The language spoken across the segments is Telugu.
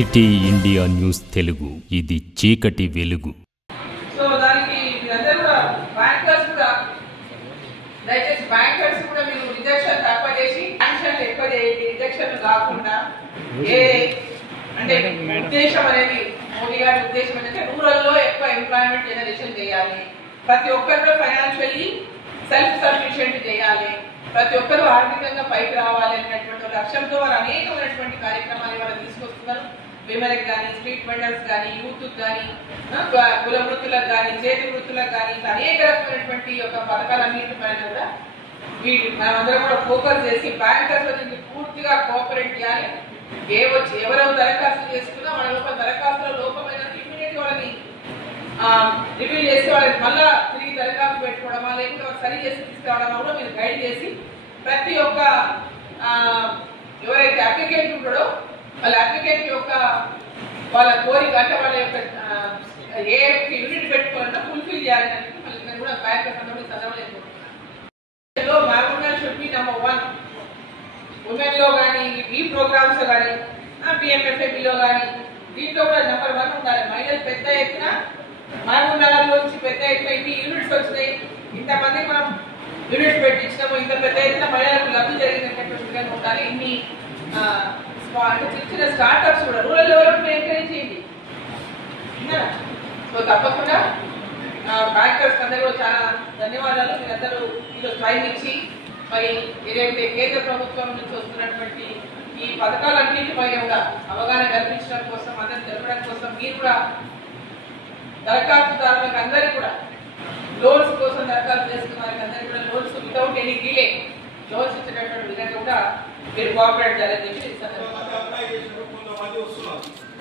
సిటీ ఇండియా న్యూస్ తెలుగు, ఇది చీకటి వెలుగు. సో దానికి మీరందరూ కూడా బ్యాంకర్స్ కూడా దయచేసి బ్యాంకర్స్ కూడా మీరు రిజెక్షన్ తక్కువ చేసి శాంక్షన్లు ఎక్కువ చేయండి. రిజెక్షన్లు కాకుండా అంటే ఉద్దేశం అనేది మోడీ గారి ఉద్దేశం ఏంటంటే రూరల్లో ఎక్కువ ఎంప్లాయ్మెంట్ జనరేషన్ చేయాలి, ప్రతి ఒక్కరిలో ఫైనాన్షియల్లీ సెల్ఫ్ సఫిషియెంట్ చేయాలి, ప్రతి ఒక్కరు ఆర్థికంగా పైకి రావాలి అనేటువంటి లక్ష్యంతో వారు అనేకమైనటువంటి కార్యక్రమాలు వాళ్ళు తీసుకొస్తున్నారు. విమెన్కి కానీ, స్ట్రీట్ వెండర్స్ కానీ, యూత్ కానీ, కుల వృత్తులకు కానీ, చేతి వృత్తులకు కానీ, అనేక రకమైనటువంటి ఒక పథకాలన్నింటి పైన కూడా మనమందరం కూడా ఫోకస్ చేసి బ్యాంకర్స్ దీన్ని పూర్తిగా కోఆపరేట్ చేయాలి. ఎవరెవరు దరఖాస్తు చేసుకున్నా వాళ్ళ లోపల దరఖాస్తుల లోపమైన ఇమ్మీడియట్ వాళ్ళని రివ్యూ చేసి వాళ్ళకి మళ్ళా తిరిగి దరఖాస్తు పెట్టుకోవడమా లేకపోతే సరి చేసి తీసుకురావడమా కూడా మీరు గైడ్ చేసి ప్రతి ఒక్క ఎవరైతే అప్లికెంట్ ఉంటాడో వాళ్ళ అప్లికెంట్ యొక్క వాళ్ళ కోరిక అంటే వాళ్ళ యొక్క ఏ యూనిట్ పెట్టుకోవాలన్నా ఫుల్ఫిల్ చేయాలని మళ్ళీ కూడా బ్యాంకర్స్ అందరూ చదవలేదు. Mahabubnagar should be number 1 women లో కానీ, ఈ ప్రోగ్రామ్స్ కానీ, పిఎంఎఫ్ఏబిలో కానీ దీంట్లో కూడా నంబర్ 1 ఉండాలి. మహిళలు పెద్ద ఎత్తున మహబూబ్నగర్ నుంచి పెద్ద ఎత్తున ఇన్ని యూనిట్స్ వచ్చినాయి, ఇంతమంది మనం యూనిట్స్ పెట్టించినాము, ఇంత పెద్ద ఎత్తున మహిళలకు లబ్ధి జరిగినటువంటి విధంగా ఉండాలి. ఇన్ని చిన్న చిన్న స్టార్ట్అప్స్ కూడా రూరల్ డెవలప్మెంట్ ఎంకరేజ్ చేయండి. సో తప్పకుండా బ్యాంకర్స్ అందరూ చాలా ధన్యవాదాలు. మీరందరూ ఈరోజు టైం ఇచ్చి మరి ఏదైతే కేంద్ర ప్రభుత్వం నుంచి వస్తున్నటువంటి ఈ పథకాలన్నింటిపై కూడా అవగాహన కల్పించడం కోసం, అందరిని తెలపడం కోసం మీరు కూడా దరఖాస్తుదారులకు అందరికీ కూడా లోన్స్ కోసం దరఖాస్తు చేసుకున్న వారికి అందరికీ కూడా loans without any delay loans ఇచ్చినటువంటి విధంగా కూడా మీరు కోఆపరేట్ చేయాలని చెప్పి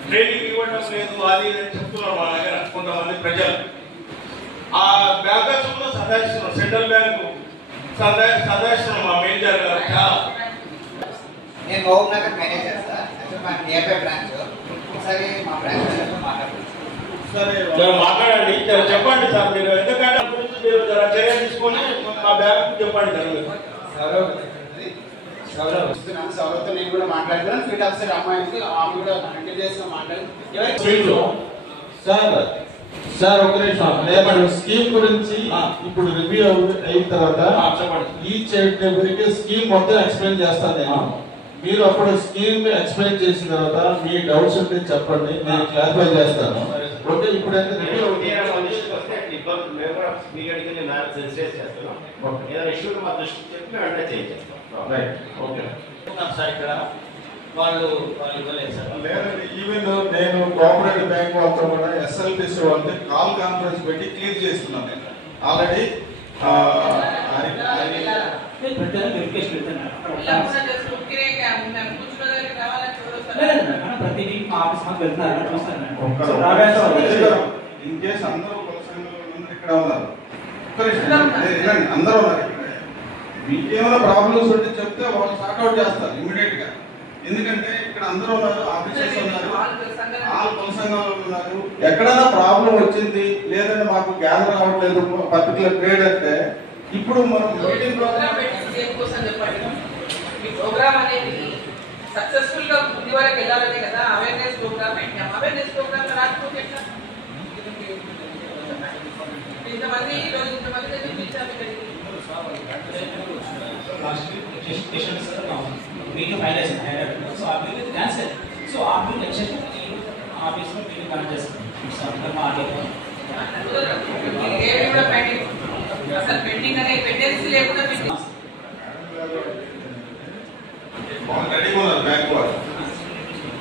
ట్రైనింగ్ ఇవ్వడం లేదు అది చెప్తున్నారు మా దగ్గర కొంతమంది ప్రజలు. ఆ బ్యాంకర్స్ కూడా సదాయిస్తున్నారు, సెంట్రల్ బ్యాంకు సదాయిస్తున్నారు మా మేనేజర్ గారు. నేను మహబూబ్నగర్ మేనేజర్ సార్, మా నియర్ బై బ్రాంచ్. ఒకసారి మా బ్రాంచ్ మాట్లాడండి, చెప్పండి సార్. మీరు ఎందుకంటే మీరు చర్య తీసుకొని మా బ్యాంకు చెప్పండి సార్. సౌరవ్తో నేను కూడా మాట్లాడుతున్నాను. ఫీల్డ్ ఆఫీసర్ అమ్మాయికి ఆమె కూడా కంటిన్యూ చేసిన మాట్లాడి సార్ ఒక నిమిషం. స్కీమ్ గురించి ఇప్పుడు రివ్యూ అయిన తర్వాత ఈచ్ ఎవరికి స్కీమ్ మొత్తం ఎక్స్ప్లెయిన్ చేస్తాను నేను. మీరు అప్పుడు స్కీమ్ ఎక్స్ప్లెయిన్ చేసిన తర్వాత మీ డౌట్స్ ఉంటే చెప్పండి, నేను క్లారిఫై చేస్తాను. ఓకే, ఇప్పుడు ఈవెన్ నేను కోఆపరేటివ్ బ్యాంక్ వాళ్ళతో కూడా ఎస్ఎల్బిసి వాళ్ళతో కాల్ కాన్ఫరెన్స్ పెట్టి క్లియర్ చేస్తున్నాను. నేను ఆల్రెడీ ఇన్ కేసు అందరూ ఇక్కడ ఉన్నారు, అందరూ ఉన్నారు. మీకేమైనా ప్రాబ్లమ్స్ ఉంటే చెప్తే వాళ్ళు సార్ట్అవుట్ చేస్తారు ఇమీడియట్ గా. ఎందుకంటే ఇక్కడ అందరూ ఉన్నారు, ఆఫీసర్స్ ఉన్నారు, ఆల్ కుల సంఘాలు ఉన్నారు. ఎక్కడైనా ప్రాబ్లం వచ్చింది లేదంటే మాకు గ్యాదర్ అవ్వట్లేదు పర్టికులర్ ట్రేడ్ అంటే ఇప్పుడు మనం ప్రోగ్రామ్ అనేది సక్సెస్ఫుల్ గా ముందు వరకు వెళ్ళాలనే కదా అవేర్నెస్ ప్రోగ్రామ్ పెట్టాం. అవేర్నెస్ ప్రోగ్రామ్ రాకపోతే ఎట్లా? ఇంతమంది ఈరోజు ఇంతమంది చూపించాము ఇక్కడికి. సో आप लोग कैंसिल सो आप लोग इलेक्शन ऑफिस में मीटिंग करना चाहते हैं आगे ये కూడా పెండింగ్ అసలు పెండింగ్ అనే పెండెన్సీ లేకుండా రెడీ ఉన్నారు బ్యాంక్ వాళ్ళు.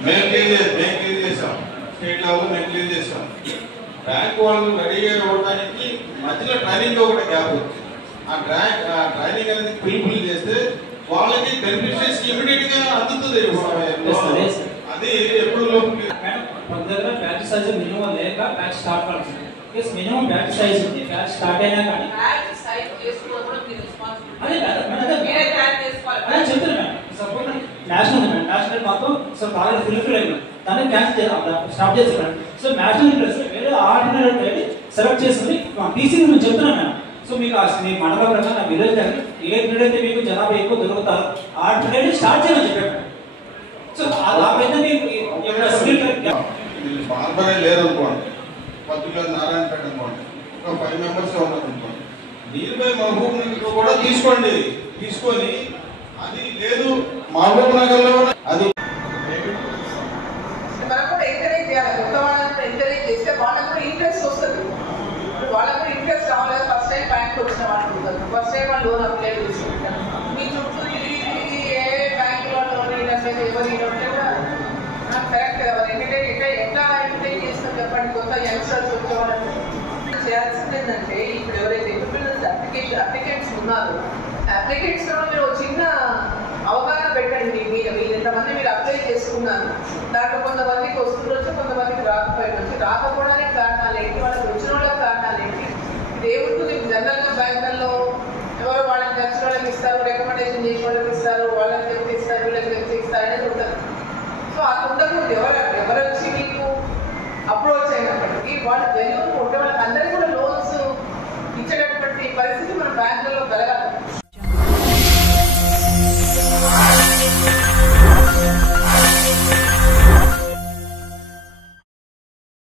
మేము క్లియర్ చేసాం, స్టేట్ లెవెల్ మేము క్లియర్ చేసాం. బ్యాంక్ వాళ్ళు రెడీగా ఇవ్వడానికి మధ్యలో ట్రైనింగ్ ఒకటి గ్యాప్ వచ్చింది. ఆ ట్రైనింగ్ అనేది ఫుల్ఫిల్ చేస్తే వాళ్ళకి బెనిఫిషియరీస్ ఇమిడియట్ గా అందుతుంది. అది ఎప్పుడు బ్యాచ్ సైజ్ మినిమం లేక బ్యాచ్ స్టార్ట్ కావాలి. మినిమం బ్యాచ్ సైజ్ ఉంది, బ్యాచ్ స్టార్ట్ అయినా కానీ బ్యాచ్ సైజ్ చేసుకోవడం కూడా మీ రెస్పాన్సిబిలిటీ. అదే కాదు మేడం, మీరే తయారు చేసుకోవాలి. అదే చెప్తున్నా మేడం. సపోజ్ నేషనల్ ఉంది మేడం, నేషనల్ మాత్రం సో బాగా ఫుల్ఫిల్ అయింది, దాన్ని క్యాన్సిల్ స్టాప్ చేస్తాం. సో నేషనల్ డ్రెస్ వేరే ఆర్డినరీ సెలెక్ట్ చేసుకుని టీసీ నేను చెప్తున్నా మేడం. సో మీకు మీ మండల ప్రకారం విలేజ్ కానీ అయితే మీకు జనాభా ఎక్కువ దొరుకుతారు, ఆర్డినరీ స్టార్ట్ చేయమని చెప్పాను. సో ఆ స్కిల్ బార్బరే లేరు అనుకోండి, పర్టికులర్ నారాయణపేట అనుకోండి, ఒక 5 మెంబర్స్ ఉన్నారు అనుకోండి, నియర్ బై మహబూబ్ నగర్ కూడా తీసుకోండి. తీసుకొని అది లేదు మహబూబ్ నగర్ లో అది మనం కూడా ఎంకరేజ్ చేయాలి. కొత్త వాళ్ళని కూడా ఎంకరేజ్ చేస్తే వాళ్ళకు కూడా ఇంట్రెస్ట్ వస్తుంది. వాళ్ళకు కూడా ఇంట్రెస్ట్ రావాలి. ఫస్ట్ టైం బ్యాంక్ వచ్చిన వాళ్ళు ఫస్ట్ టైం వాళ్ళు లోన్ అప్లై చేసుకుంటారు. మీ చుట్టూ తిరిగి ఏ బ్యాంకులో లోన్ ఇవ్వలేదు ఎవరు ఇవ్వట్లే కూడా నాకు కరెక్ట్ కావాలి. ఎందుకంటే ఎట్లా ఎంకరేజ్ చేస్తాం చెప్పండి. కొత్త యంగ్స్టర్స్ వచ్చే వాళ్ళని చేయాల్సింది ఏంటంటే ఇప్పుడు ఎవరైతే అప్లికెంట్స్ ఉన్నారో అప్లికెంట్స్ లో మీరు చిన్న అవగాహన పెట్టండి. మీరు ఇంతమంది మీరు అప్లై చేసుకున్నారు, దాంట్లో కొంతమందికి వస్తుండొచ్చు, కొంతమందికి రాకపోవచ్చు. రాకపోవడానికి కారణాలు ఏంటి, వాళ్ళకి వచ్చిన వాళ్ళకి కారణాలు ఏంటి, ఇది ఏముంటుంది. జనరల్గా బ్యాంకుల్లో ఎవరు వాళ్ళకి నచ్చిన వాళ్ళకి ఇస్తారు, రికమెండేషన్ చేసిన వాళ్ళకి ఇస్తారు, వాళ్ళకి చెప్తే ఇస్తారు, వీళ్ళకి చెప్తే ఇస్తారు అనేది ఉంటుంది. సో అది ఉండకూడదు. ఎవరు వచ్చి మీకు అప్రోచ్ అయినప్పటికీ వాళ్ళు జెన్యూన్ ఉంటే వాళ్ళకి అందరికీ కూడా లోన్స్ ఇచ్చేటటువంటి పరిస్థితి